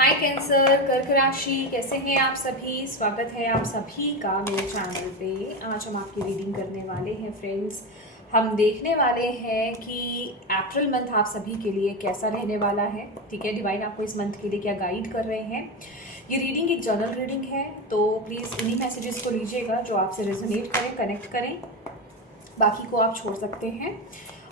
हाय cancer, कर्क राशि, कैसे हैं आप सभी। स्वागत है आप सभी का मेरे चैनल पे। आज हम आपकी रीडिंग करने वाले हैं फ्रेंड्स। हम देखने वाले हैं कि अप्रैल मंथ आप सभी के लिए कैसा रहने वाला है। ठीक है, डिवाइन आपको इस मंथ के लिए क्या गाइड कर रहे हैं। ये रीडिंग एक जनरल रीडिंग है, तो प्लीज़ उन्हीं मैसेजेस को लीजिएगा जो आपसे रेजोनेट करें, कनेक्ट करें। बाकी को आप छोड़ सकते हैं।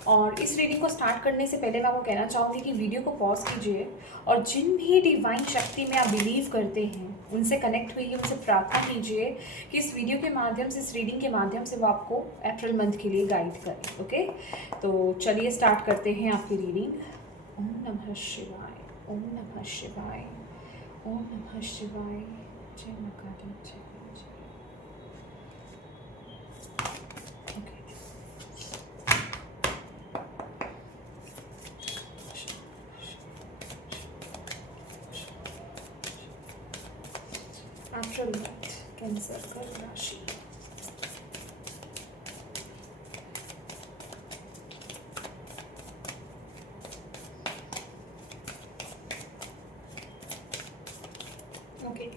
और इस रीडिंग को स्टार्ट करने से पहले मैं आपको कहना चाहूँगी कि वीडियो को पॉज कीजिए और जिन भी डिवाइन शक्ति में आप बिलीव करते हैं उनसे कनेक्ट हुई, उनसे प्रार्थना कीजिए कि इस वीडियो के माध्यम से, इस रीडिंग के माध्यम से वो आपको अप्रैल मंथ के लिए गाइड करें। ओके, तो चलिए स्टार्ट करते हैं आपकी रीडिंग। ओम नमः शिवाय, ओम नमः शिवाय, ओम नमः शिवाय। जय माता दी, जय माता दी। अप्रैल मंथ कैंसर कर्क राशि। Okay,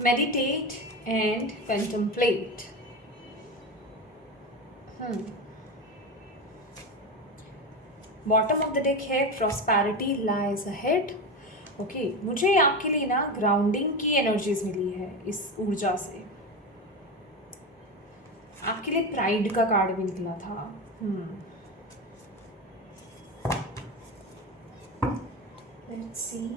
meditate and contemplate. Bottom of the deck है प्रॉस्पेरिटी लाइज अहेड। ओके, मुझे आपके लिए ना ग्राउंडिंग की एनर्जीज मिली है इस ऊर्जा से। आपके लिए प्राइड का कार्ड भी निकला था। Let's see.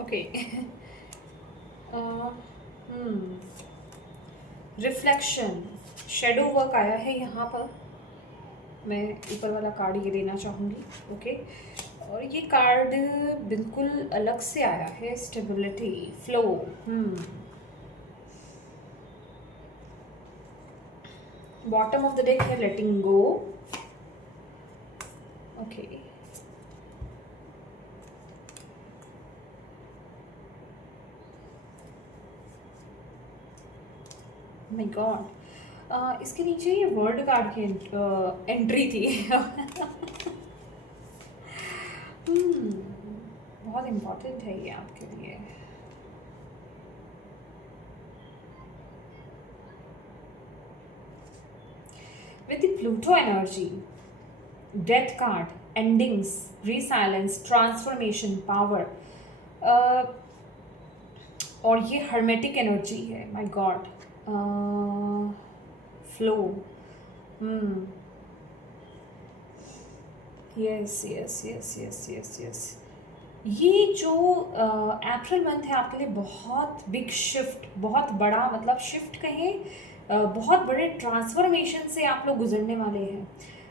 Okay, reflection, shadow work आया है यहाँ पर। मैं ऊपर वाला कार्ड ये लेना चाहूँगी। ओके, और ये कार्ड बिल्कुल अलग से आया है, stability, flow. Bottom of the deck है लेटिंग गो। ओके, माय गॉड, इसके नीचे ये वर्ड कार्ड की एंट्री थी। बहुत इम्पोर्टेंट है ये आपके लिए। With the Pluto energy, death card, endings, resilience, transformation, power, और ये हर्मेटिक एनर्जी है। My god, flow. Yes yes yes yes yes yes. ये जो अप्रैल मंथ है आपके लिए बहुत बिग शिफ्ट, बहुत बड़ा, मतलब शिफ्ट कहें, बहुत बड़े ट्रांसफॉर्मेशन से आप लोग गुजरने वाले हैं।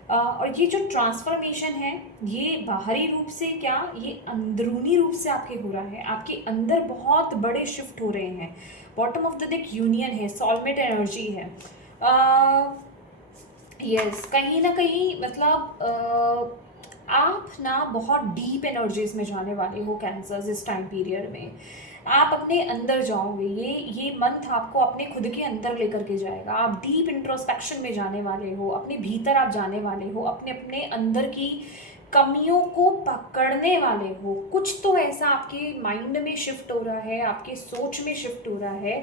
और ये जो ट्रांसफॉर्मेशन है ये बाहरी रूप से क्या, ये अंदरूनी रूप से आपके हो रहा है। आपके अंदर बहुत बड़े शिफ्ट हो रहे हैं। Bottom of the deck union है, सॉलमेट एनर्जी है। यस, कहीं ना कहीं मतलब आप ना बहुत डीप एनर्जीज में जाने वाले हो कैंसर्स। इस टाइम पीरियड में आप अपने अंदर जाओगे। ये मंथ आपको अपने खुद के अंदर लेकर के जाएगा। आप डीप इंट्रोस्पेक्शन में जाने वाले हो, अपने भीतर आप जाने वाले हो, अपने अपने अंदर की कमियों को पकड़ने वाले हो। कुछ तो ऐसा आपके माइंड में शिफ्ट हो रहा है, आपके सोच में शिफ्ट हो रहा है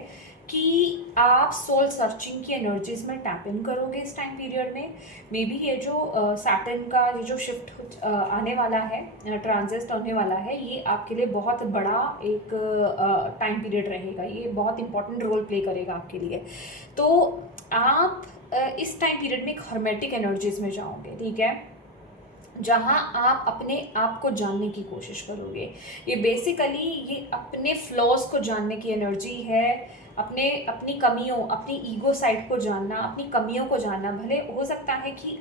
कि आप सोल सर्चिंग की एनर्जीज में टैप इन करोगे इस टाइम पीरियड में। मे बी ये जो सैटर्न का ये जो शिफ्ट आने वाला है, ट्रांजिट होने वाला है, ये आपके लिए बहुत बड़ा एक टाइम पीरियड रहेगा। ये बहुत इंपॉर्टेंट रोल प्ले करेगा आपके लिए। तो आप इस टाइम पीरियड में एक हर्मेटिक एनर्जीज में जाओगे, ठीक है, जहाँ आप अपने आप को जानने की कोशिश करोगे। ये बेसिकली ये अपने फ्लॉज को जानने की एनर्जी है। अपने अपनी कमियों, अपनी ईगो साइड को जानना, अपनी कमियों को जानना। भले हो सकता है कि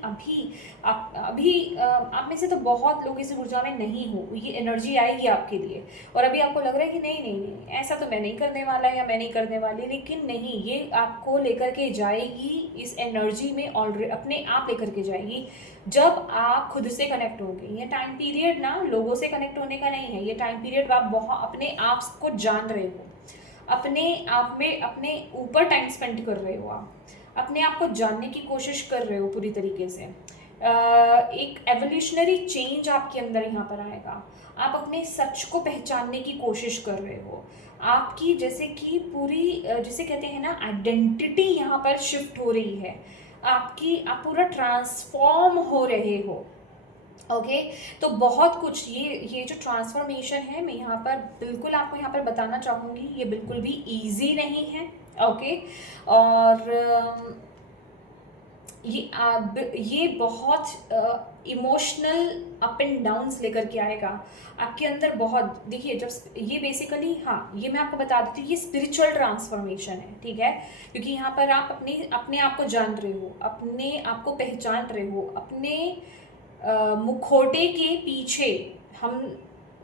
आप में से तो बहुत लोग इस ऊर्जा में नहीं हो, ये एनर्जी आएगी आपके लिए और अभी आपको लग रहा है कि नहीं नहीं नहीं ऐसा तो मैं नहीं करने वाला या मैं नहीं करने वाली, लेकिन नहीं, ये आपको लेकर के जाएगी इस एनर्जी में, ऑलरेडी अपने आप लेकर के जाएगी जब आप खुद से कनेक्ट होंगे। ये टाइम पीरियड ना लोगों से कनेक्ट होने का नहीं है, ये टाइम पीरियड आप बहुत अपने आप को जान रहे हो, अपने आप में अपने ऊपर टाइम स्पेंड कर रहे हो, आप अपने आप को जानने की कोशिश कर रहे हो पूरी तरीके से। एक एवोल्यूशनरी चेंज आपके अंदर यहाँ पर आएगा, आप अपने सच को पहचानने की कोशिश कर रहे हो, आपकी जैसे कि पूरी जिसे कहते हैं ना आइडेंटिटी यहाँ पर शिफ्ट हो रही है, आप पूरा ट्रांसफॉर्म हो रहे हो। ओके तो बहुत कुछ ये जो ट्रांसफॉर्मेशन है, मैं यहाँ पर बिल्कुल आपको यहाँ पर बताना चाहूँगी, ये बिल्कुल भी इजी नहीं है। ओके और ये बहुत इमोशनल अप एंड डाउन्स लेकर के आएगा आपके अंदर। बहुत देखिए, जब ये बेसिकली, हाँ ये मैं आपको बता देती हूँ, ये स्पिरिचुअल ट्रांसफॉर्मेशन है, ठीक है, क्योंकि यहाँ पर आप अपने आप को जान रहे हो, अपने आप को पहचान रहे हो, अपने मुखौटे के पीछे, हम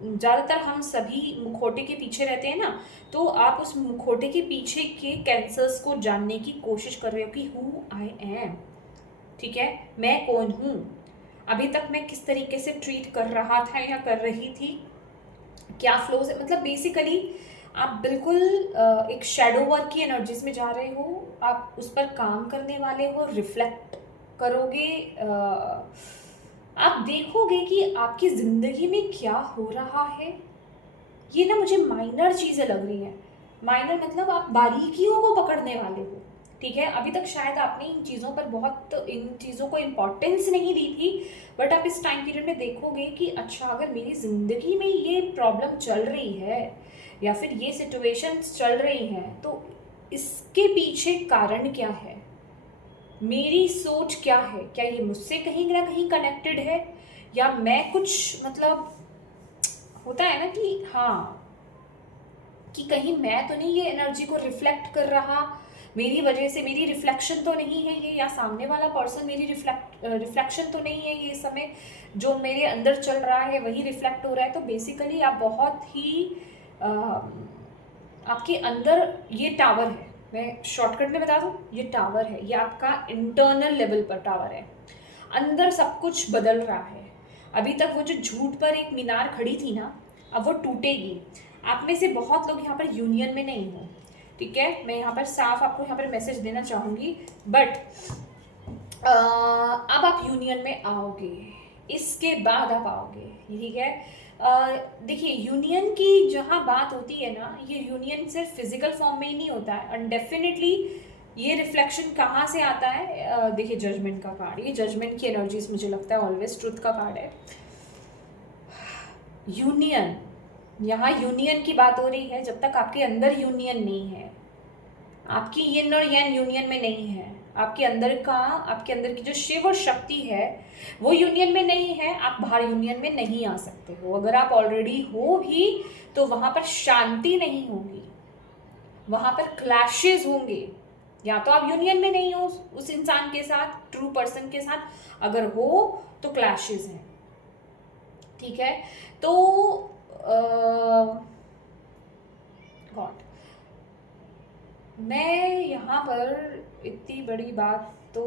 ज़्यादातर हम सभी मुखौटे के पीछे रहते हैं ना, तो आप उस मुखौटे के पीछे के कैंसर्स को जानने की कोशिश कर रहे हो कि हु आई एम, ठीक है, मैं कौन हूँ, अभी तक मैं किस तरीके से ट्रीट कर रहा था या कर रही थी, क्या फ्लो से, मतलब बेसिकली आप बिल्कुल एक शैडो वर्क की एनर्जीज में जा रहे हो, आप उस पर काम करने वाले हो, रिफ्लेक्ट करोगे, आप देखोगे कि आपकी ज़िंदगी में क्या हो रहा है। ये ना मुझे माइनर चीज़ें लग रही हैं, माइनर मतलब आप बारीकियों को पकड़ने वाले हो, ठीक है, अभी तक शायद आपने इन चीज़ों पर इन चीज़ों को इम्पोर्टेंस नहीं दी थी, बट आप इस टाइम पीरियड में देखोगे कि अच्छा, अगर मेरी ज़िंदगी में ये प्रॉब्लम चल रही है या फिर ये सिचुएशंस चल रही हैं, तो इसके पीछे कारण क्या है, मेरी सोच क्या है, क्या ये मुझसे कहीं ना कहीं कनेक्टेड है, या मैं कुछ मतलब होता है ना कि हाँ, कि कहीं मैं तो नहीं ये एनर्जी को रिफ्लेक्ट कर रहा, मेरी वजह से मेरी रिफ्लेक्शन तो नहीं है ये, या सामने वाला पर्सन मेरी रिफ्लेक्शन तो नहीं है, ये समय जो मेरे अंदर चल रहा है वही रिफ्लेक्ट हो रहा है। तो बेसिकली आप बहुत ही आपके अंदर ये टावर है, मैं शॉर्टकट में बता दूँ, ये टावर है, ये आपका इंटरनल लेवल पर टावर है, अंदर सब कुछ बदल रहा है। अभी तक वो जो झूठ पर एक मीनार खड़ी थी ना, अब वो टूटेगी। आप में से बहुत लोग यहाँ पर यूनियन में नहीं हो, ठीक है, मैं यहाँ पर साफ आपको यहाँ पर मैसेज देना चाहूँगी, बट अब आप यूनियन में आओगे, इसके बाद आप आओगे, ठीक है। देखिए, यूनियन की जहाँ बात होती है ना, ये यूनियन सिर्फ फिजिकल फॉर्म में ही नहीं होता है, एंड डेफिनेटली ये रिफ्लेक्शन कहाँ से आता है, देखिए जजमेंट का कार्ड, ये जजमेंट की एनर्जीज मुझे लगता है ऑलवेज ट्रुथ का कार्ड है। यूनियन, यहाँ यूनियन की बात हो रही है, जब तक आपके अंदर यूनियन नहीं है, आपकी यिन और यंग यूनियन में नहीं है, आपके अंदर की जो शिव और शक्ति है वो यूनियन में नहीं है, आप बाहर यूनियन में नहीं आ सकते हो। अगर आप ऑलरेडी हो भी तो वहाँ पर शांति नहीं होगी, वहाँ पर क्लैशेस होंगे, या तो आप यूनियन में नहीं हो उस इंसान के साथ, ट्रू पर्सन के साथ, अगर हो तो क्लैशेस हैं, ठीक है। तो गॉड, मैं यहाँ पर इतनी बड़ी बात तो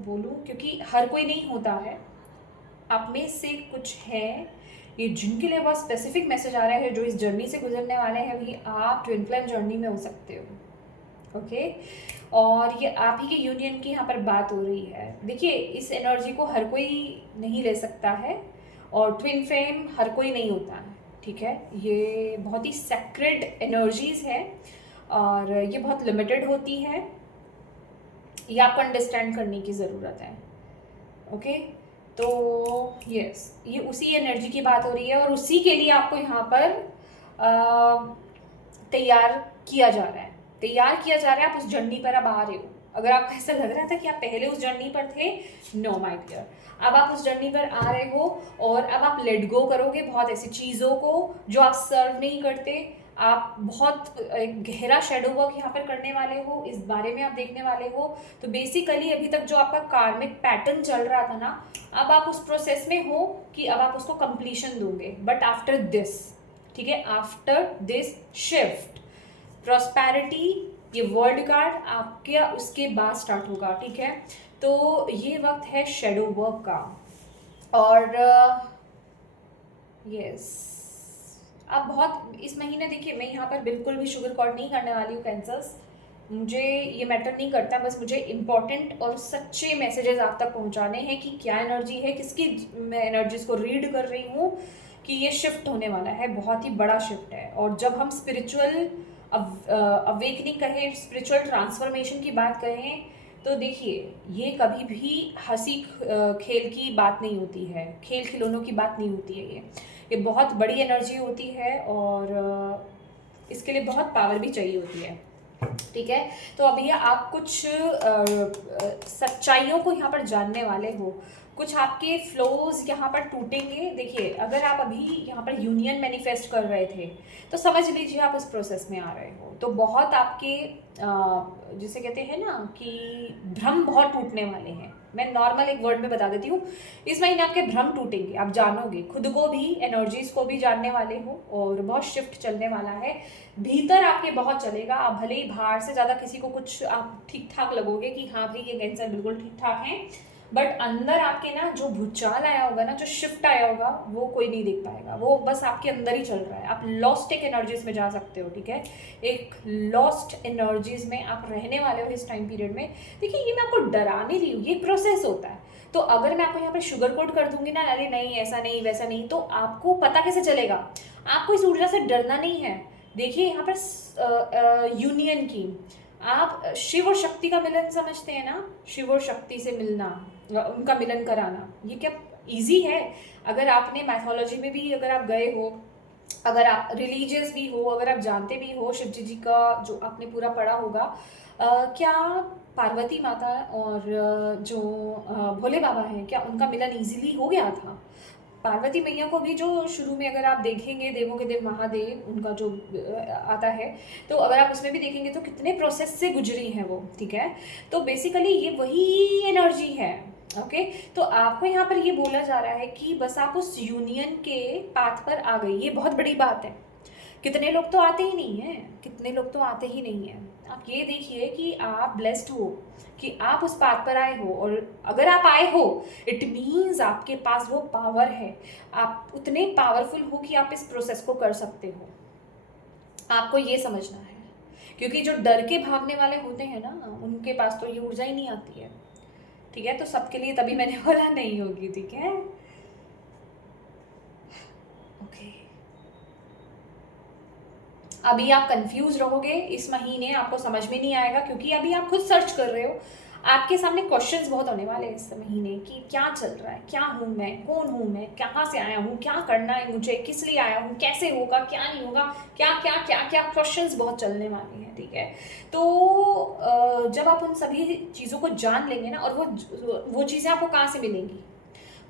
बोलूँ क्योंकि हर कोई नहीं होता है, आप में से कुछ हैं ये जिनके लिए बहुत स्पेसिफिक मैसेज आ रहा है, जो इस जर्नी से गुजरने वाले हैं, भी आप ट्विन फ्लेम जर्नी में हो सकते हो, ओके। और ये आप ही के यूनियन की यहाँ पर बात हो रही है। देखिए, इस एनर्जी को हर कोई नहीं ले सकता है, और ट्विन फ्लेम हर कोई नहीं होता है, ठीक है, ये बहुत ही सेक्रेड एनर्जीज है और ये बहुत लिमिटेड होती है, ये आपको अंडरस्टैंड करने की ज़रूरत है, ओके। तो यस, ये उसी एनर्जी की बात हो रही है और उसी के लिए आपको यहाँ पर तैयार किया जा रहा है, आप उस जर्नी पर अब आ रहे हो। अगर आपको ऐसा लग रहा था कि आप पहले उस जर्नी पर थे, नो माय डियर, अब आप उस जर्नी पर आ रहे हो और अब आप लेट गो करोगे बहुत ऐसी चीज़ों को जो आप सर्व नहीं करते, आप बहुत एक गहरा शैडो वर्क यहाँ पर करने वाले हो, इस बारे में आप देखने वाले हो। तो बेसिकली अभी तक जो आपका कार्मिक पैटर्न चल रहा था ना, अब आप उस प्रोसेस में हो कि अब आप उसको कंप्लीशन दोगे, बट आफ्टर दिस, ठीक है, आफ्टर दिस शिफ्ट प्रॉस्पेरिटी, ये वर्ल्ड कार्ड आपके उसके बाद स्टार्ट होगा, ठीक है। तो ये वक्त है शेडो वर्क का। और यस, अब बहुत इस महीने देखिए, मैं यहाँ पर बिल्कुल भी शुगर कोट नहीं करने वाली हूँ कैंसर्स, मुझे ये मैटर नहीं करता, बस मुझे इंपॉर्टेंट और सच्चे मैसेजेस आप तक पहुँचाने हैं कि क्या एनर्जी है, किसकी मैं एनर्जीज को रीड कर रही हूँ कि ये शिफ्ट होने वाला है, बहुत ही बड़ा शिफ्ट है। और जब हम स्पिरिचुअल अवेकनिंग कहें, स्पिरिचुअल ट्रांसफॉर्मेशन की बात कहें, तो देखिए ये कभी भी हंसी खेल की बात नहीं होती है, खेल खिलौनों की बात नहीं होती है, ये बहुत बड़ी एनर्जी होती है और इसके लिए बहुत पावर भी चाहिए होती है, ठीक है। तो अभी आप कुछ सच्चाइयों को यहाँ पर जानने वाले हो, कुछ आपके फ्लोज यहाँ पर टूटेंगे। देखिए अगर आप अभी यहाँ पर यूनियन मैनिफेस्ट कर रहे थे तो समझ लीजिए आप उस प्रोसेस में आ रहे हो, तो बहुत आपके जिसे कहते हैं ना कि भ्रम बहुत टूटने वाले हैं। मैं नॉर्मल एक वर्ड में बता देती हूँ, इस महीने आपके भ्रम टूटेंगे, आप जानोगे खुद को भी, एनर्जीज को भी जानने वाले हो, और बहुत शिफ्ट चलने वाला है भीतर आपके, बहुत चलेगा। आप भले ही बाहर से ज़्यादा किसी को कुछ आप ठीक ठाक लगोगे कि हाँ भाई ये कैंसर बिल्कुल ठीक ठाक है, बट अंदर आपके ना जो भूचाल आया होगा ना, जो शिफ्ट आया होगा, वो कोई नहीं देख पाएगा, वो बस आपके अंदर ही चल रहा है। आप लॉस्ट एक एनर्जीज में जा सकते हो, ठीक है, एक लॉस्ट एनर्जीज में आप रहने वाले हो इस टाइम पीरियड में। देखिए ये मैं आपको डरा नहीं रही हूँ, ये प्रोसेस होता है। तो अगर मैं आपको यहाँ पे शुगर कोट कर दूंगी ना, अरे नहीं ऐसा नहीं वैसा नहीं, तो आपको पता कैसे चलेगा? आपको इस ऊर्जा से डरना नहीं है। देखिए यहाँ पर यूनियन की, आप शिव और शक्ति का मिलन समझते हैं ना, शिव और शक्ति से मिलना, उनका मिलन कराना, ये क्या इजी है? अगर आपने मैथोलॉजी में भी अगर आप गए हो, अगर आप रिलीजियस भी हो, अगर आप जानते भी हो शिव जी का जो आपने पूरा पढ़ा होगा, क्या पार्वती माता और जो भोले बाबा हैं, क्या उनका मिलन इजीली हो गया था? पार्वती मैया को भी जो शुरू में अगर आप देखेंगे, देवों के देव महादेव उनका जो आता है, तो अगर आप उसमें भी देखेंगे तो कितने प्रोसेस से गुजरी हैं वो, ठीक है। तो बेसिकली ये वही एनर्जी है, ओके। तो आपको यहाँ पर ये बोला जा रहा है कि बस आप उस यूनियन के पाथ पर आ गई, ये बहुत बड़ी बात है। कितने लोग तो आते ही नहीं हैं, कितने लोग तो आते ही नहीं हैं। आप ये देखिए कि आप ब्लेस्ड हो कि आप उस पाथ पर आए हो, और अगर आप आए हो इट मीन्स आपके पास वो पावर है, आप उतने पावरफुल हो कि आप इस प्रोसेस को कर सकते हो। आपको ये समझना है, क्योंकि जो डर के भागने वाले होते हैं ना, उनके पास तो ये ऊर्जा ही नहीं आती है, ठीक है। तो सबके लिए तभी मैंने बोला नहीं होगी, ठीक है, ओके। अभी आप कंफ्यूज रहोगे इस महीने, आपको समझ में नहीं आएगा, क्योंकि अभी आप खुद सर्च कर रहे हो। आपके सामने क्वेश्चंस बहुत होने वाले हैं इस महीने कि क्या चल रहा है, क्या हूँ मैं, कौन हूँ मैं, कहाँ से आया हूँ, क्या करना है मुझे, किस लिए आया हूँ, कैसे होगा, क्या नहीं होगा, क्या क्या क्या क्या क्वेश्चंस बहुत चलने वाले हैं, ठीक है। तो जब आप उन सभी चीज़ों को जान लेंगे ना, और वो चीज़ें आपको कहाँ से मिलेंगी,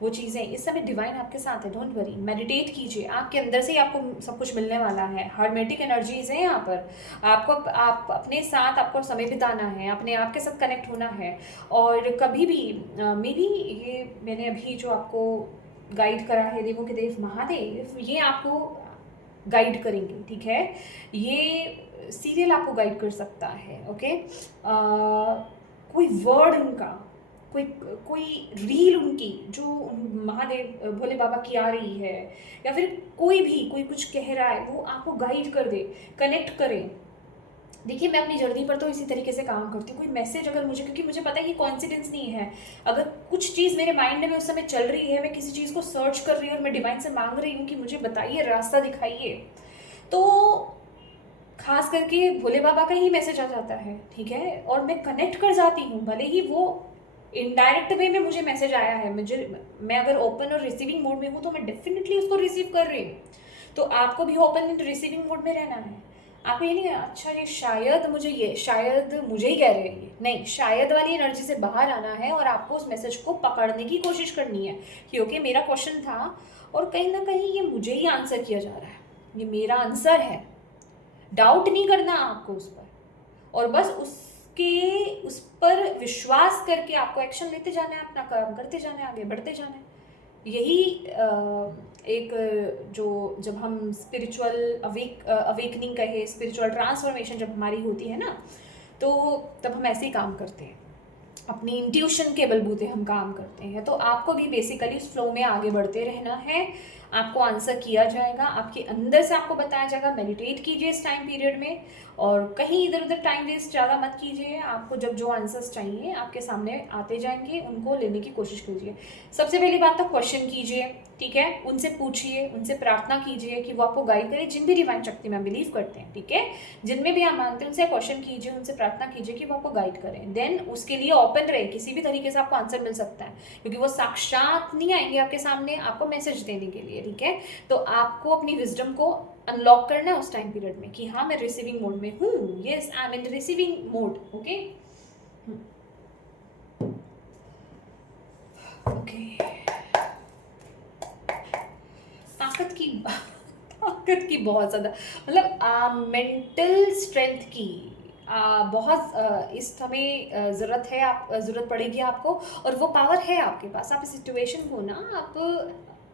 वो चीज़ें इस समय डिवाइन आपके साथ है, डोंट वरी। मेडिटेट कीजिए, आपके अंदर से ही आपको सब कुछ मिलने वाला है। हर्मेटिक एनर्जीज हैं यहाँ पर, आपको आप अपने साथ आपको समय बिताना है, अपने आप के साथ कनेक्ट होना है। और कभी भी मेरी ये मैंने अभी जो आपको गाइड करा है, देवों के देव महादेव, ये आपको गाइड करेंगे, ठीक है। ये सीरियल आपको गाइड कर सकता है, ओके। कोई वर्ड उनका, कोई कोई रील उनकी जो महादेव भोले बाबा की आ रही है, या फिर कोई भी कोई कुछ कह रहा है, वो आपको गाइड कर दे, कनेक्ट करे। देखिए मैं अपनी जर्नी पर तो इसी तरीके से काम करती हूँ। कोई मैसेज अगर मुझे, क्योंकि मुझे पता है कि कॉन्फिडेंस नहीं है, अगर कुछ चीज़ मेरे माइंड में उस समय चल रही है, मैं किसी चीज़ को सर्च कर रही हूँ और मैं डिवाइन से मांग रही हूँ कि मुझे बताइए, रास्ता दिखाइए, तो खास करके भोले बाबा का ही मैसेज आ जाता है, ठीक है। और मैं कनेक्ट कर जाती हूँ, भले ही वो इनडायरेक्ट वे में मुझे मैसेज आया है, मैं अगर ओपन और रिसीविंग मोड में हूँ तो मैं डेफिनेटली उसको रिसीव कर रही हूँ। तो आपको भी ओपन एंड रिसीविंग मोड में रहना है। आपको ये नहीं है अच्छा ये शायद मुझे ही कह रहे हैं, ये नहीं, शायद वाली एनर्जी से बाहर आना है और आपको उस मैसेज को पकड़ने की कोशिश करनी है कि ओके मेरा क्वेश्चन था और कहीं ना कहीं ये मुझे ही आंसर किया जा रहा है, ये मेरा आंसर है, डाउट नहीं करना आपको उस पर, और बस उस पर विश्वास करके आपको एक्शन लेते जाना है, अपना काम करते जाना है, आगे बढ़ते जाना है। यही एक जो जब हम स्पिरिचुअल अवेकनिंग कहे, स्पिरिचुअल ट्रांसफॉर्मेशन जब हमारी होती है ना, तो तब हम ऐसे ही काम करते हैं, अपनी इंट्यूशन के बलबूते हम काम करते हैं। तो आपको भी बेसिकली उस फ्लो में आगे बढ़ते रहना है, आपको आंसर किया जाएगा, आपके अंदर से आपको बताया जाएगा। मेडिटेट कीजिए इस टाइम पीरियड में, और कहीं इधर उधर टाइम वेस्ट ज़्यादा मत कीजिए। आपको जब जो आंसर्स चाहिए आपके सामने आते जाएंगे, उनको लेने की कोशिश कीजिए। सबसे पहली बात तो क्वेश्चन कीजिए, ठीक है, उनसे पूछिए, उनसे प्रार्थना कीजिए कि वो आपको गाइड करें, जिन भी डिवाइन शक्ति में बिलीव करते हैं, ठीक है, जिनमें भी आप मानते हैं, उनसे क्वेश्चन कीजिए, उनसे प्रार्थना कीजिए कि वो आपको गाइड करें। देन उसके लिए ओपन रहे, किसी भी तरीके से आपको आंसर मिल सकता है, क्योंकि वो साक्षात नहीं आएंगे आपके सामने आपको मैसेज देने के लिए, ठीक है। तो आपको अपनी विजडम को अनलॉक करना है उस टाइम पीरियड में कि हाँ मैं रिसीविंग मोड में हूँ, yes I M in receiving mode, okay okay. ताकत की बहुत ज़्यादा, मतलब मेंटल स्ट्रेंथ की बहुत इस समय ज़रूरत है, आप ज़रूरत पड़ेगी आपको, और वो पावर है आपके पास। आप इस सिचुएशन को ना आप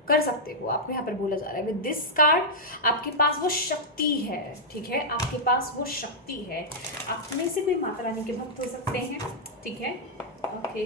कर सकते हो, आपको यहाँ पर बोला जा रहा है विद दिस कार्ड आपके पास वो शक्ति है, ठीक है, आपके पास वो शक्ति है। आप में से कोई माता रानी के भक्त हो सकते हैं, ठीक है, ओके।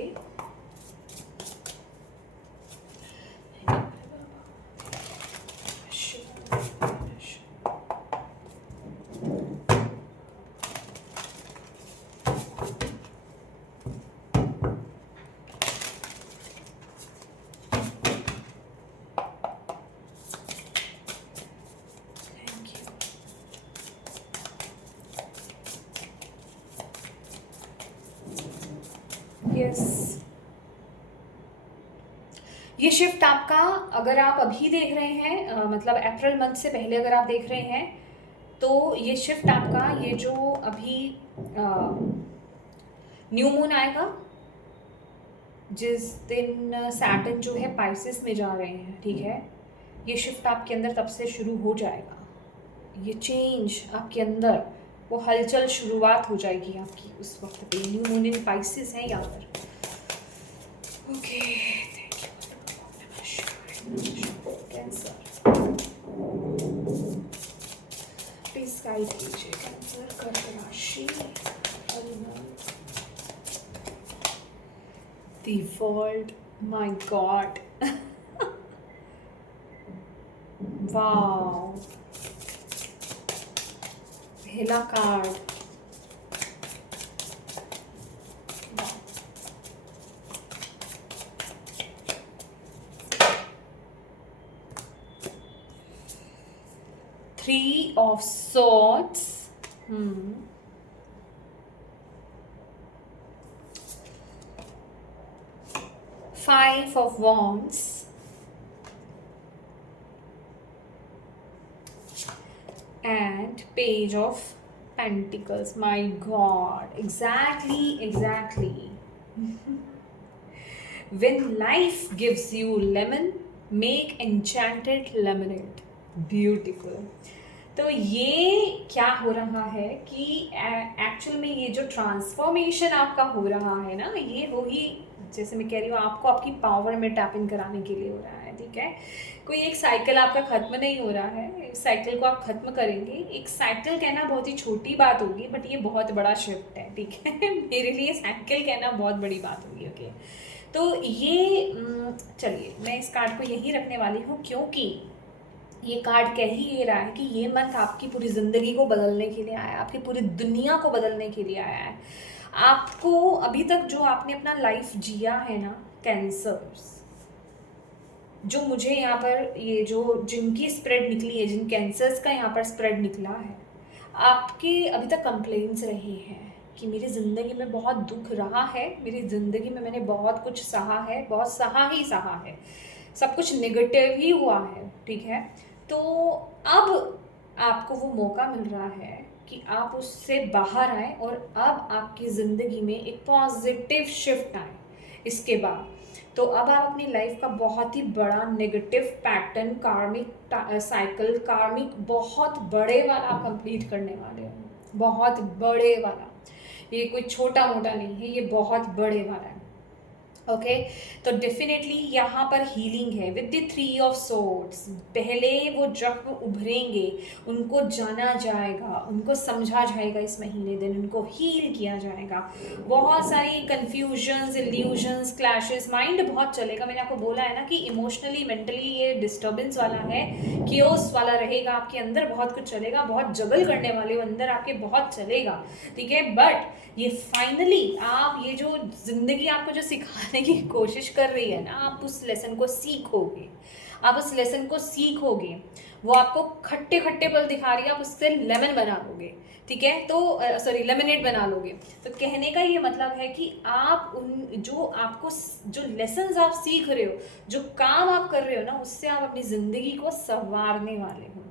यस, ये शिफ्ट आपका, अगर आप अभी देख रहे हैं मतलब अप्रैल मंथ से पहले अगर आप देख रहे हैं, तो ये शिफ्ट आपका, ये जो अभी न्यू मून आएगा जिस दिन सैटर्न जो है पाइसेस में जा रहे हैं, ठीक है, ये शिफ्ट आपके अंदर तब से शुरू हो जाएगा। ये चेंज आपके अंदर, वो हलचल शुरुआत हो जाएगी आपकी उस वक्त पे। न्यू मून इन पाइसेस है यहाँ पर, okay. Thank you cancer, please guide कीजिए कैंसर, कर्क राशि, the world, my god, wow, पहला card, Three of Swords, Five of Wands, and Page of Pentacles. My god, exactly. When life gives you lemon, make enchanted lemonade. Beautiful. तो ये क्या हो रहा है कि एक्चुअल में ये जो ट्रांसफॉर्मेशन आपका हो रहा है ना, ये वही, जैसे मैं कह रही हूँ, आपको आपकी पावर में टैप इन कराने के लिए हो रहा है, ठीक है। कोई एक साइकिल आपका ख़त्म नहीं हो रहा है, इस साइकिल को आप ख़त्म करेंगे। एक साइकिल कहना बहुत ही छोटी बात होगी, बट ये बहुत बड़ा शिफ्ट है, ठीक है। मेरे लिए साइकिल कहना बहुत बड़ी बात होगी, ओके। तो ये चलिए मैं इस कार्ड को यहीं रखने वाली हूँ, क्योंकि ये कार्ड कह ही ये रहा है कि ये मंथ आपकी पूरी ज़िंदगी को बदलने के लिए आया है, आपकी पूरी दुनिया को बदलने के लिए आया है। आपको अभी तक जो आपने अपना लाइफ जिया है ना, कैंसर्स, जो मुझे यहाँ पर ये जो जिनकी स्प्रेड निकली है, जिन कैंसर्स का यहाँ पर स्प्रेड निकला है, आपके अभी तक कंप्लेंट्स रहे हैं कि मेरी ज़िंदगी में बहुत दुख रहा है, मेरी ज़िंदगी में मैंने बहुत कुछ सहा है, बहुत सहा है, सब कुछ नेगेटिव ही हुआ है, ठीक है। तो अब आपको वो मौका मिल रहा है कि आप उससे बाहर आए और अब आपकी ज़िंदगी में एक पॉजिटिव शिफ्ट आए, इसके बाद तो अब आप अपनी लाइफ का बहुत ही बड़ा नेगेटिव पैटर्न, कार्मिक साइकिल, कार्मिक बहुत बड़े वाला आप कंप्लीट करने वाले हो, बहुत बड़े वाला। ये कोई छोटा मोटा नहीं है, ये बहुत बड़े वाला है। ओके तो डेफिनेटली यहाँ पर हीलिंग है विद द 3 ऑफ सोर्ड्स। पहले वो जख्म उभरेंगे, उनको जाना जाएगा, उनको समझा जाएगा, इस महीने दिन उनको हील किया जाएगा। बहुत सारी कन्फ्यूजन्स, इल्यूजन्स, क्लैशेस, माइंड बहुत चलेगा। मैंने आपको बोला है ना कि इमोशनली, मेंटली ये डिस्टर्बेंस वाला है, कियोस वाला रहेगा, आपके अंदर बहुत कुछ चलेगा, बहुत जगल करने वाले हो अंदर आपके, बहुत चलेगा, ठीक है। बट ये फाइनली आप ये जो जिंदगी आपको जो सिखाने की कोशिश कर रही है ना, आप उस लेसन को सीखोगे, आप उस लेसन को सीखोगे। वो आपको खट्टे खट्टे पल दिखा रही है, आप उससे लेमन बना लोगे, ठीक है। तो सॉरी, लेमनेड बना लोगे। तो कहने का ये मतलब है कि आप उन जो आपको जो लेसन्स आप सीख रहे हो, जो काम आप कर रहे हो ना, उससे आप अपनी ज़िंदगी को संवारने वाले हो,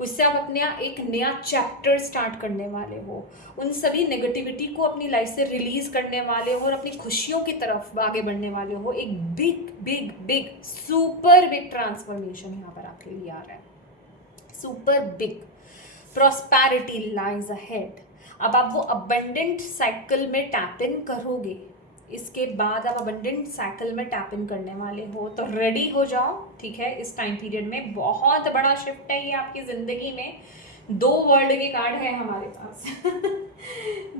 उससे आप अपने एक नया चैप्टर स्टार्ट करने वाले हो, उन सभी नेगेटिविटी को अपनी लाइफ से रिलीज करने वाले हो और अपनी खुशियों की तरफ आगे बढ़ने वाले हो। एक big big big super big transformation यहाँ पर आपके लिए आ रहा है, super big prosperity lies ahead. अब आप वो अबंडेंट साइकिल में टैप इन करोगे, इसके बाद आप अबंडेंट साइकिल में टैप इन करने वाले हो, तो रेडी हो जाओ, ठीक है। इस टाइम पीरियड में बहुत बड़ा शिफ्ट है ये आपकी ज़िंदगी में। 2 वर्ल्ड के कार्ड है हमारे पास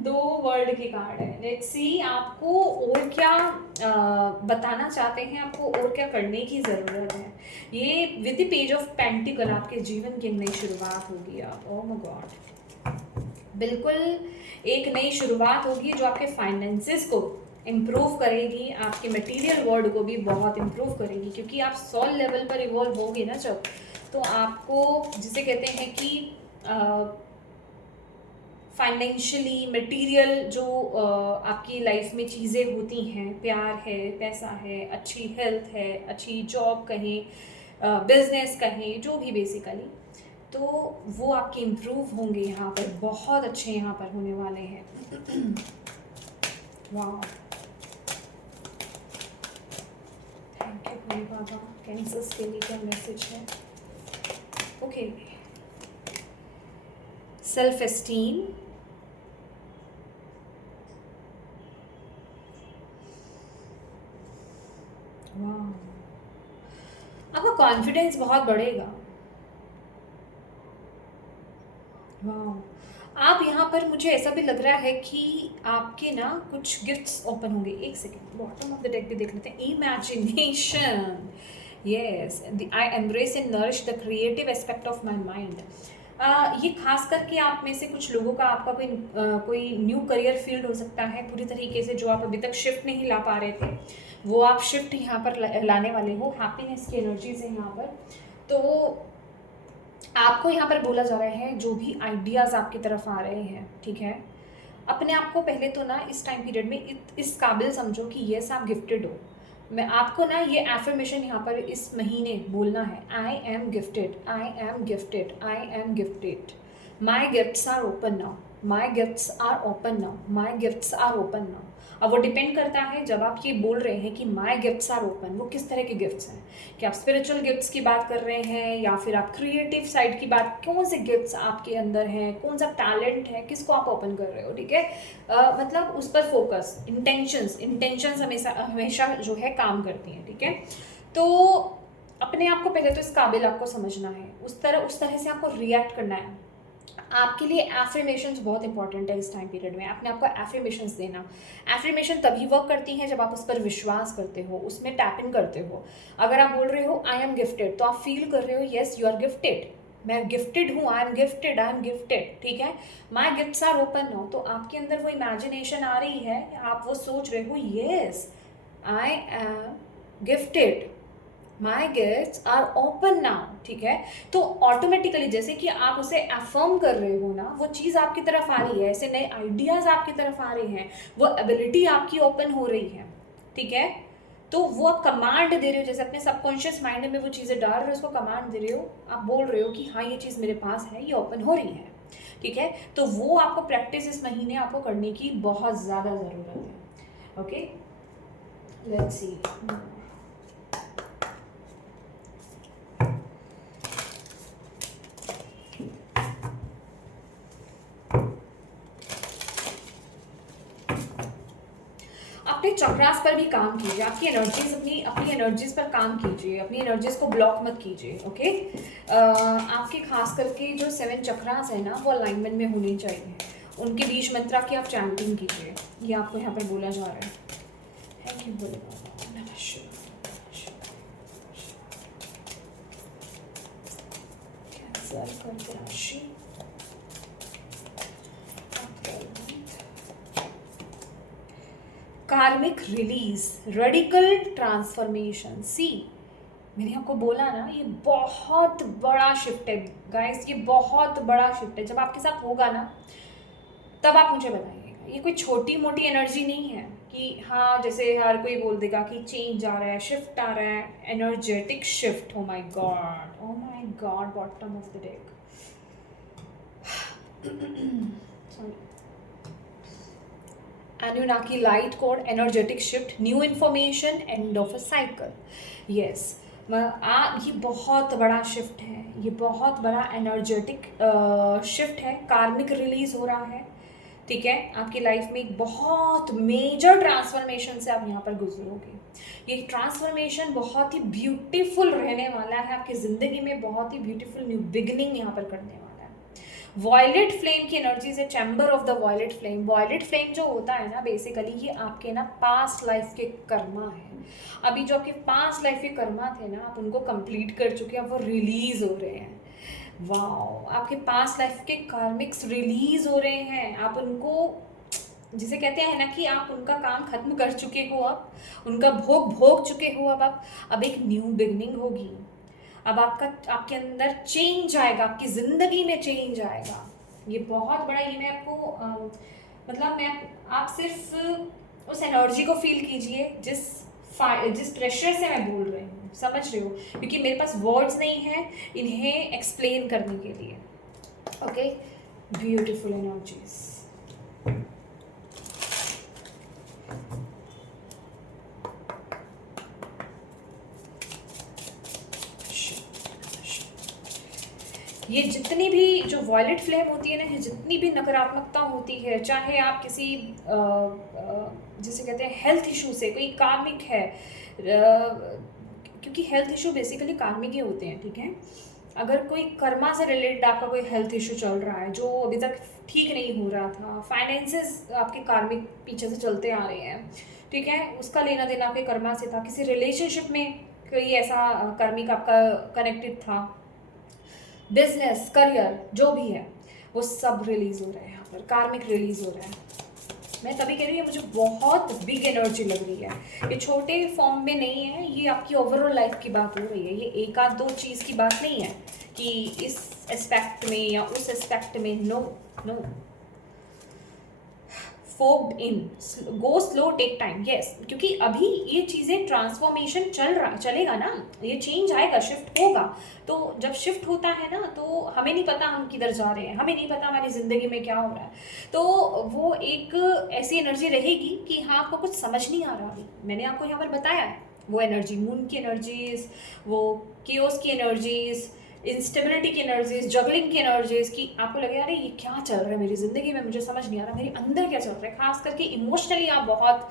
2 वर्ल्ड के कार्ड है। लेट्स सी आपको और क्या बताना चाहते हैं, आपको और क्या करने की ज़रूरत है। ये with the page of pentacle आपके जीवन की नई शुरुआत होगी। आप ओह माय गॉड, बिल्कुल एक नई शुरुआत होगी जो आपके फाइनेंसेस को इम्प्रूव करेगी, आपके मटेरियल वर्ल्ड को भी बहुत इम्प्रूव करेगी, क्योंकि आप सोल लेवल पर इवॉल्व होगे ना जब, तो आपको जिसे कहते हैं कि फाइनेंशियली मटेरियल जो आपकी लाइफ में चीज़ें होती हैं, प्यार है, पैसा है, अच्छी हेल्थ है, अच्छी जॉब कहें, बिजनेस कहें, जो भी बेसिकली, तो वो आपके इम्प्रूव होंगे यहाँ पर, बहुत अच्छे यहाँ पर होने वाले हैं। वाह, thank you Bhole Baba. Cancers के लिए क्या मैसेज है? ओके, सेल्फ एस्टीम, वाह, आपका कॉन्फिडेंस बहुत बढ़ेगा। वाह, आप यहाँ पर, मुझे ऐसा भी लग रहा है कि आपके ना कुछ गिफ्ट्स ओपन होंगे। एक second, bottom of the deck भी देख लेते हैं। Imagination, yes, I embrace and nourish the creative aspect of my mind. ये खास करके आप में से कुछ लोगों का, आपका कोई न्यू करियर फील्ड हो सकता है पूरी तरीके से, जो आप अभी तक शिफ्ट नहीं ला पा रहे थे, वो आप शिफ्ट यहाँ पर लाने वाले हो। हैप्पीनेस की एनर्जीज है यहाँ पर। तो आपको यहाँ पर बोला जा रहा है, जो भी आइडियाज़ आपकी तरफ आ रहे हैं, ठीक है, अपने आप को पहले तो ना इस टाइम पीरियड में इस काबिल समझो कि यस आप गिफ्टेड हो। मैं आपको ना ये एफर्मेशन यहाँ पर इस महीने बोलना है, I am gifted, I am gifted, I am gifted, my gifts are open now, my gifts are open now, my gifts are open now. अब वो डिपेंड करता है, जब आप ये बोल रहे हैं कि माई गिफ्ट्स आर ओपन, वो किस तरह के गिफ्ट्स हैं, कि आप स्पिरिचुअल गिफ्ट्स की बात कर रहे हैं या फिर आप क्रिएटिव साइड की बात, कौन से गिफ्ट्स आपके अंदर हैं, कौन सा टैलेंट है, किसको आप ओपन कर रहे हो, ठीक है। मतलब उस पर फोकस, इंटेंशंस हमेशा जो है काम करती हैं, ठीक है। तो अपने आप को पहले तो इस काबिल आपको समझना है, उस तरह से आपको रिएक्ट करना है। आपके लिए एफर्मेशंस बहुत इंपॉर्टेंट है इस टाइम पीरियड में, अपने आपको एफर्मेशंस देना। एफर्मेशन तभी वर्क करती हैं जब आप उस पर विश्वास करते हो, उसमें टैप इन करते हो। अगर आप बोल रहे हो आई एम गिफ्टेड, तो आप फील कर रहे हो यस यू आर गिफ्टेड, मैं गिफ्टेड हूँ, आई am gifted, I am gifted, ठीक है। माई गिफ्ट्स आर ओपन नाउ, तो आपके अंदर वो इमेजिनेशन आ रही है, आप वो सोच रहे हो yes I am gifted, my gifts are open now, ठीक है। तो ऑटोमेटिकली जैसे कि आप उसे अफर्म कर रहे हो ना, वो चीज़ आपकी तरफ आ रही है, ऐसे नए आइडियाज़ आपकी तरफ आ रहे हैं, वो एबिलिटी आपकी ओपन हो रही है, ठीक है। तो वो आप कमांड दे रहे हो, जैसे अपने सबकॉन्शियस माइंड में वो चीज़ें डाल रहे हो, उसको कमांड दे रहे हो, आप बोल रहे हो कि हाँ ये चीज़ मेरे पास है, ये ओपन हो रही है, ठीक है। तो वो आपको प्रैक्टिस इस महीने आपको करने की बहुत ज़्यादा ज़रूरत है, ओके। Let's see. अपने चक्रास पर भी काम कीजिए, आपकी एनर्जीज अपनी एनर्जीज पर काम कीजिए, अपनी एनर्जीज को ब्लॉक मत कीजिए। ओके, आपके खास करके जो 7 चक्रास है ना वो अलाइनमेंट में होनी चाहिए, उनके बीच मंत्रा की आप चैंटिंग कीजिए, ये आपको यहाँ पर बोला जा रहा है। थैंक यू बोले नमः शिवाय। कैंसर कर्क राशि, कार्मिक रिलीज, रेडिकल ट्रांसफॉर्मेशन। सी, मैंने आपको बोला ना ये बहुत बड़ा शिफ्ट है गाइस, ये बहुत बड़ा शिफ्ट है। जब आपके साथ होगा ना तब आप मुझे बताइएगा, ये कोई छोटी मोटी एनर्जी नहीं है कि हाँ जैसे हर कोई बोल देगा कि चेंज आ रहा है, शिफ्ट आ रहा है, energetic shift. Oh my God, oh my God, bottom of the deck. Sorry, Anunnaki light code, energetic shift, new information, end of a cycle. Yes, ये बहुत बड़ा शिफ्ट है, ये बहुत बड़ा एनर्जेटिक शिफ्ट है, कार्मिक रिलीज हो रहा है। ठीक है, आपकी लाइफ में एक बहुत मेजर ट्रांसफॉर्मेशन से आप यहाँ पर गुजरोगे। ये ट्रांसफॉर्मेशन बहुत ही ब्यूटीफुल रहने वाला है, आपकी ज़िंदगी में बहुत ही ब्यूटीफुल न्यू बिगनिंग यहाँ पर करने वाला है। वॉयलेट फ्लेम की एनर्जी से, chamber of the violet flame. Violet flame जो होता है ना बेसिकली ये आपके ना पास्ट लाइफ के कर्मा है। अभी जो आपके पास्ट लाइफ के कर्मा थे ना आप उनको कंप्लीट कर चुके हैं, वो रिलीज हो रहे हैं। वाओ, आपके पास्ट लाइफ के कार्मिक्स रिलीज हो रहे हैं, आप उनको जिसे कहते हैं ना कि आप उनका काम खत्म कर चुके हो, अब उनका भोग भोग चुके हो। अब एक न्यू बिगनिंग होगी। अब आपके अंदर चेंज आएगा, आपकी ज़िंदगी में चेंज आएगा। ये बहुत बड़ा, ये मैं आपको मतलब मैं आप सिर्फ उस एनर्जी को फील कीजिए जिस प्रेशर से मैं बोल रही हूँ, समझ रहे हो, क्योंकि मेरे पास वर्ड्स नहीं है इन्हें एक्सप्लेन करने के लिए। Okay, beautiful energies. ये जितनी भी जो वॉयलेट फ्लेम होती है ना, ये जितनी भी नकारात्मकता होती है, चाहे आप किसी जिसे कहते हैं हेल्थ इशू से, कोई कार्मिक है, क्योंकि हेल्थ इशू बेसिकली कार्मिक ही होते हैं। ठीक है, अगर कोई कर्मा से रिलेटेड आपका कोई हेल्थ इशू चल रहा है जो अभी तक ठीक नहीं हो रहा था, फाइनेंसेस आपके कार्मिक पीछे से चलते आ रहे हैं, ठीक है, उसका लेना देना आपके कर्मा से था, किसी रिलेशनशिप में कोई ऐसा कार्मिक आपका कनेक्टेड था, बिजनेस, करियर, जो भी है वो सब रिलीज हो रहा है यहाँ पर, कार्मिक रिलीज हो रहा है। मैं तभी कह रही हूँ, मुझे बहुत बिग एनर्जी लग रही है। ये छोटे फॉर्म में नहीं है, ये आपकी ओवरऑल लाइफ की बात हो रही है। ये एक आध दो चीज़ की बात नहीं है कि इस एस्पेक्ट में या उस एस्पेक्ट में। No no, focused in, go slow, take time. Yes, क्योंकि अभी ये चीज़ें ट्रांसफॉर्मेशन चलेगा ना, ये चेंज आएगा, शिफ्ट होगा। तो जब शिफ्ट होता है ना तो हमें नहीं पता हम किधर जा रहे हैं, हमें नहीं पता हमारी ज़िंदगी में क्या हो रहा है। तो वो एक ऐसी एनर्जी रहेगी कि हाँ आपको कुछ समझ नहीं आ रहा। अभी मैंने आपको यहाँ पर बताया है वो एनर्जी, मून की एनर्जीज, वो केओस की एनर्जीज, इंस्टेबिलिटी की एनर्जीज, जगलिंग की एनर्जीज, की आपको लगे यार ये क्या चल रहा है मेरी ज़िंदगी में, मुझे समझ नहीं आ रहा, मेरे अंदर क्या चल रहा है। खास करके इमोशनली आप बहुत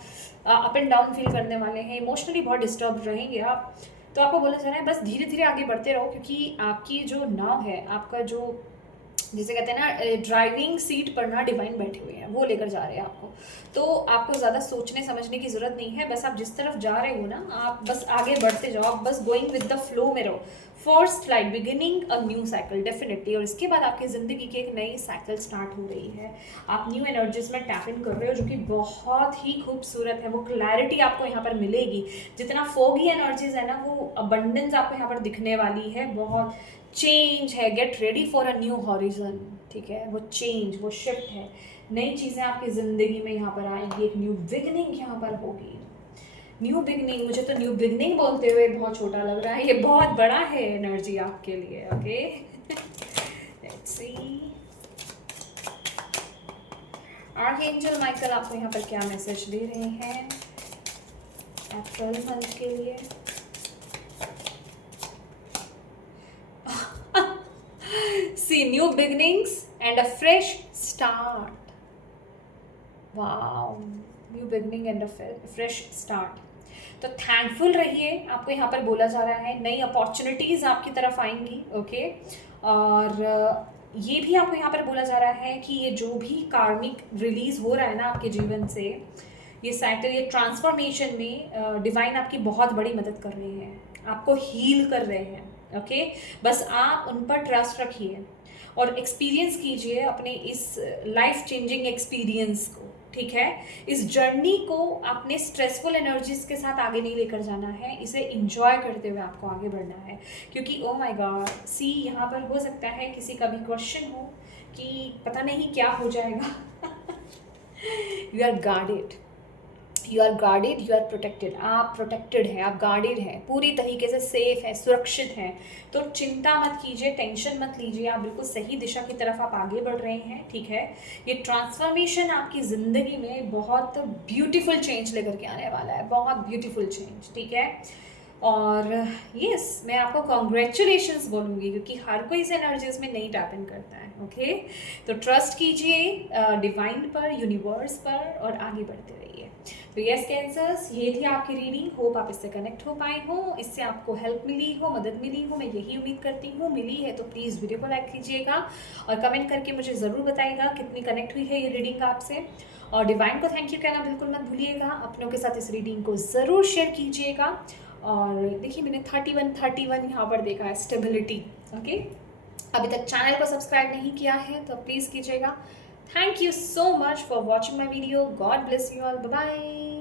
अप एंड डाउन फील करने वाले हैं, इमोशनली बहुत डिस्टर्ब रहेंगे आप। तो आपको बोला जा रहा है बस धीरे धीरे आगे बढ़ते रहो, क्योंकि आपकी जो नाव है, आपका जो जिसे कहते हैं ना ड्राइविंग सीट पर ना डिवाइन बैठे हुए हैं, वो लेकर जा रहे हैं आपको। तो आपको ज़्यादा सोचने समझने की ज़रूरत नहीं है, बस आप जिस तरफ जा रहे हो ना आप बस आगे बढ़ते जाओ, आप बस गोइंग विद द फ्लो में रहो। First flight, beginning a new cycle definitely, और इसके बाद आपकी ज़िंदगी की एक नई साइकिल स्टार्ट हो रही है। आप न्यू एनर्जीज में टैप इन कर रहे हो, जो कि बहुत ही खूबसूरत है। वो क्लैरिटी आपको यहाँ पर मिलेगी। जितना फोगी एनर्जीज है ना, वो अबंडेंस आपको यहाँ पर दिखने वाली है। बहुत चेंज है, get ready for a new horizon. ठीक है, वो चेंज, वो शिफ्ट है, नई चीज़ें आपकी ज़िंदगी में यहाँ पर आएंगी, एक न्यू बिगनिंग यहाँ पर होगी। न्यू बिगनिंग, मुझे तो न्यू बिगनिंग बोलते हुए बहुत छोटा लग रहा है, ये बहुत बड़ा है एनर्जी आपके लिए। Okay, let's see archangel Michael आपको यहाँ पर क्या मैसेज दे रहे हैं। अप्रैल मंथ के लिए। See new beginnings and a fresh start. Wow, new beginning and a fresh start. तो थैंकफुल रहिए, आपको यहाँ पर बोला जा रहा है नई अपॉर्चुनिटीज़ आपकी तरफ आएंगी। ओके, और ये भी आपको यहाँ पर बोला जा रहा है कि ये जो भी कार्मिक रिलीज हो रहा है ना आपके जीवन से, ये साइकिल, ये ट्रांसफॉर्मेशन में डिवाइन आपकी बहुत बड़ी मदद कर रहे हैं, आपको हील कर रहे हैं। ओके, बस आप उन पर ट्रस्ट रखिए और एक्सपीरियंस कीजिए अपने इस लाइफ चेंजिंग एक्सपीरियंस को। ठीक है, इस जर्नी को अपने स्ट्रेसफुल एनर्जीज के साथ आगे नहीं लेकर जाना है, इसे इंजॉय करते हुए आपको आगे बढ़ना है। क्योंकि ओ माय गॉड, सी यहाँ पर हो सकता है किसी का भी क्वेश्चन हो कि पता नहीं क्या हो जाएगा। You are guarded, you are guarded, you are protected. आप प्रोटेक्टेड हैं, आप गार्डेड हैं, पूरी तरीके से सेफ है, सुरक्षित हैं। तो चिंता मत कीजिए, टेंशन मत लीजिए, आप बिल्कुल सही दिशा की तरफ आप आगे बढ़ रहे हैं। ठीक है, ये ट्रांसफॉर्मेशन आपकी ज़िंदगी में बहुत ब्यूटीफुल चेंज लेकर के आने वाला है, बहुत ब्यूटीफुल चेंज। ठीक है, और यस, मैं आपको कॉन्ग्रेचुलेशंस बोलूँगी क्योंकि हर कोई इस एनर्जीज में नहीं टैप इन करता है। ओके, तो ट्रस्ट कीजिए डिवाइन पर, यूनिवर्स पर, और आगे बढ़ते रहिए। तो यस कैंसर्स, ये थी आपकी रीडिंग। होप आप इससे कनेक्ट हो पाए हो, इससे आपको हेल्प मिली हो, मदद मिली हो, मैं यही उम्मीद करती हूँ। मिली है तो प्लीज़ वीडियो को लाइक कीजिएगा और कमेंट करके मुझे ज़रूर बताइएगा कितनी कनेक्ट हुई है ये रीडिंग आपसे। और डिवाइन को थैंक यू कहना बिल्कुल मत भूलिएगा, अपनों के साथ इस रीडिंग को ज़रूर शेयर कीजिएगा। और देखिए, मैंने 31 यहाँ पर देखा है, स्टेबिलिटी। ओके, अभी तक चैनल को सब्सक्राइब नहीं किया है तो प्लीज़ कीजिएगा। Thank you so much for watching my video. God bless you all, bye bye.